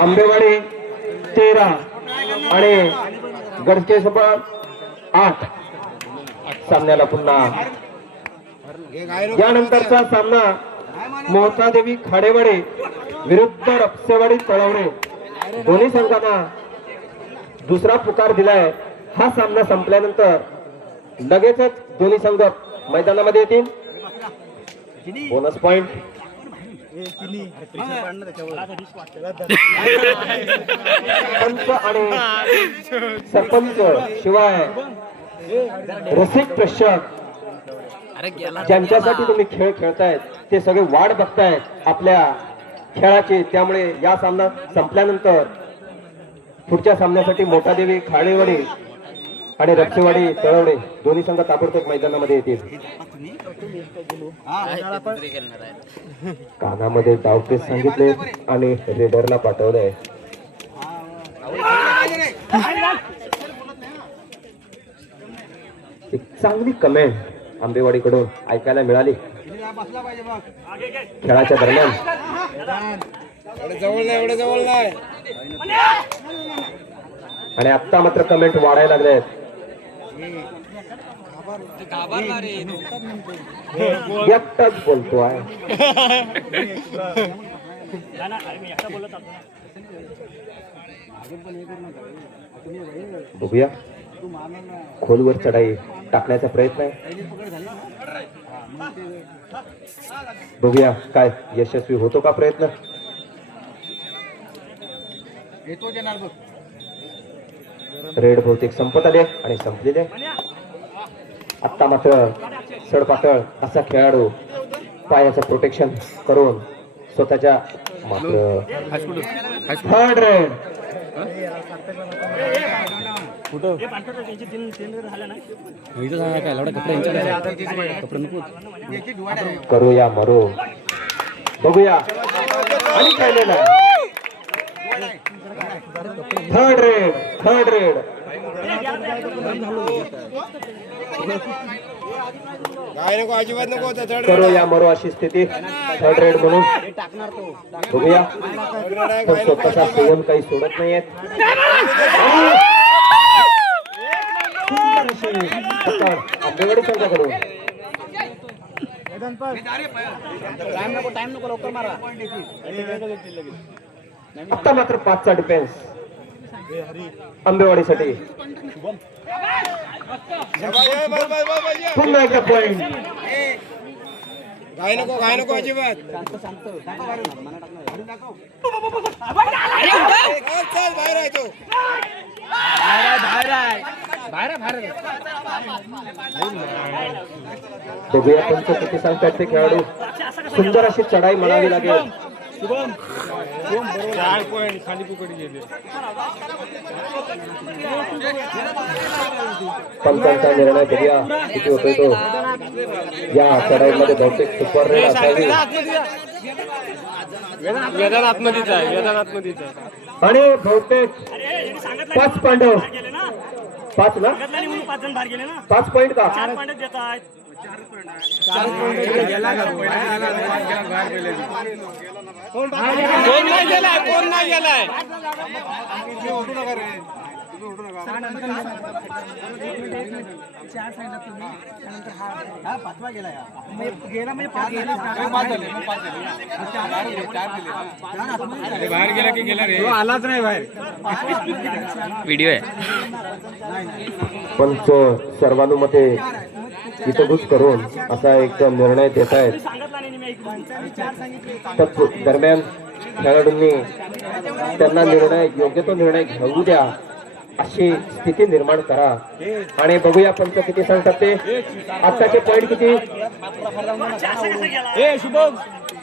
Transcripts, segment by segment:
आंबेवाडी 13 आणि गडके सभा 8 सामन्याला पुन्हा यानंतरचा सामना मोहतादेवी खाडेवाडी विरुद्ध रपसेवाडी तळवणे दोन्ही संघांना दुसरा पुकार दिलाय। हा सामना संपल्यानंतर लगेचच दोन्ही संघ मैदानामध्ये येतील। बोनस पॉइंट पंच आणि सरपंच शिवाय रसिक प्रेक्षक ज्यांच्यासाठी तुम्ही खेळ खेळतायत ते सगळे वाट बघतायत आपल्या खेळाची। त्यामुळे या सामना संपल्यानंतर पुढच्या सामन्यासाठी मोठादेवी खाडेवाडी आणि रपसेवाडी तळवणे दोन्ही संघ ताबडतोब मैदानामध्ये येतील। कानामध्ये डावपेच सांगितले आणि रेडरला पाठवलंय। एक चांगली कमेंट आंबेवाडीकडून ऐकायला मिळाली खेळाच्या दरम्यान। जवळ नाही आणि आता मात्र कमेंट वाढायला लागले आहेत। एकटाच बोलतो आहे। बघूया खोलवर चढाई टाकण्याचा प्रयत्न आहे। बघूया काय यशस्वी होतो का प्रयत्न। रेड बहुतेक संपत आले आणि संपलेले। आता मात्र सडपातळ असा खेळाडू पायाचं प्रोटेक्शन करून स्वतःच्या मात्र थर्ड रेड करूया मरो बघूया आणि खेळलेला थर्ड रेड करूया मरो अशी स्थिती थर्ड रेड म्हणून बघूया पण स्वतःचा संयम काही सोडत नाहीयेत। आंबेवाडी संघाकडून आता मात्र 5चा डिफेन्स आंबेवाडीसाठी। पुन्हा एकदा पॉइंट घाय नको अजिबात बाहेर आहे तो बघूया पंच किती सांगतात ते खेळाडू। सुंदर अशी चढाई म्हणावी लागेल। पंचांचा निर्णय बघूया किती होतोय तो। या चढाईमध्ये बहुतेक सुपर रेड असावी आणि बहुतेक 5 पांडव 5 ना 5 पॉइंट का कोण नाही गेलाय बाहेर गेला की गेला रे आलाच नाही बाहेर व्हिडिओ आहे। पंच सर्वानुमते हितगुज करून असा एक निर्णय देत आहेत। दरम्यान खेळाडूंनी त्यांना योग्य तो निर्णय घेऊ द्या अशी स्थिती निर्माण करा आणि बघूया पंच किती सांगतात ते। आताचे पॉइंट किती शुभम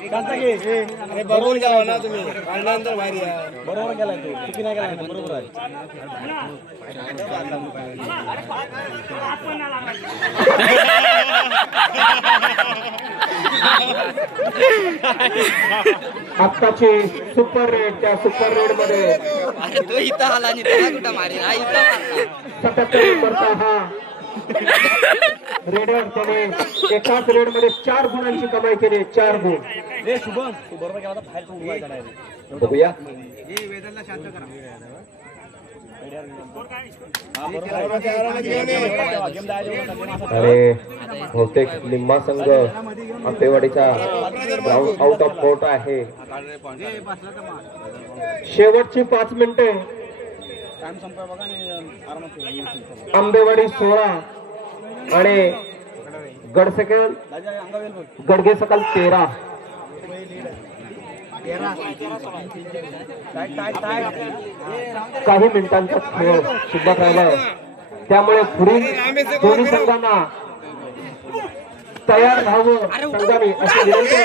बरोबर गेला ना तुम्ही बरोबर गेलाय तू चुकी नाही गेला बरोबर आहे। आत्ताची सुपर रेड त्या सुपर रेड मध्ये 77 नंबरचा हा रेडर त्याने एकाच रेड मध्ये 4 गुणांची कमाई केली। 4 गुण बघूया आणि बहुतेक निम्मा संघ आंबेवाडीचा ग्राउंड आउट ऑफ कोर्ट आहे. शेवटची 5 मिनिटे. आंबेवाडी 16 आणि गडगे सकल 13. काही मिनिटांचा खेळ शिल्लक राहिलाय, त्यामुळे पुढील दोन्ही संघांना तयार राहावं संघाने अशी विनंती.